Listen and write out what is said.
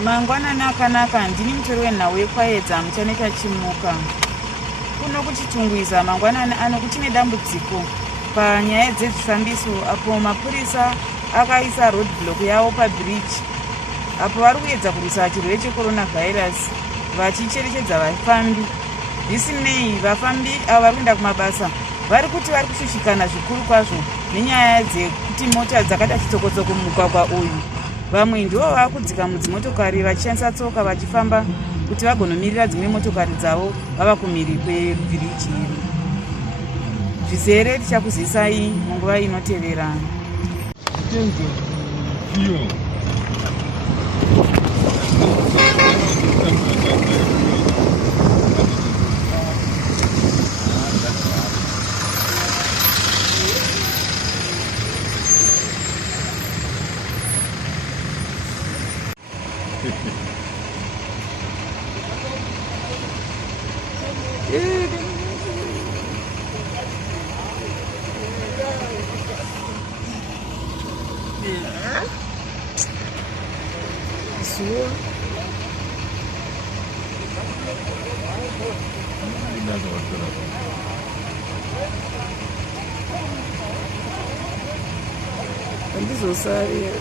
Mangwanani akanaka, ndini mutori wenhau yekuedza muchane chachimuka. Kuno kuchitungwiza mangwanani ano kuchine dambudziko panyaya dzezvifambiso apo mapurisa akaisa roadblock yavo pabridge apo vari kuedza kurwisa chirwere checoronavirus vachicherechedza vafambi. Zvisinei, vafambi avo vari kuenda kumabasa vari kuti vari kushushikana zvikuru kwazvo nenyaya dzekuti mota dzakaita chitsokotsoko mumugwagwa uyu. Vamwe ndivo vava kudzika mudzimotokari vachishandisa tsoka vachifamba kuti vagonomirira dzimwe motokari dzavo vava kumhiri kwebhiriji iri. Zvizere tichakuzisai munguva inotevera. Andizosaria.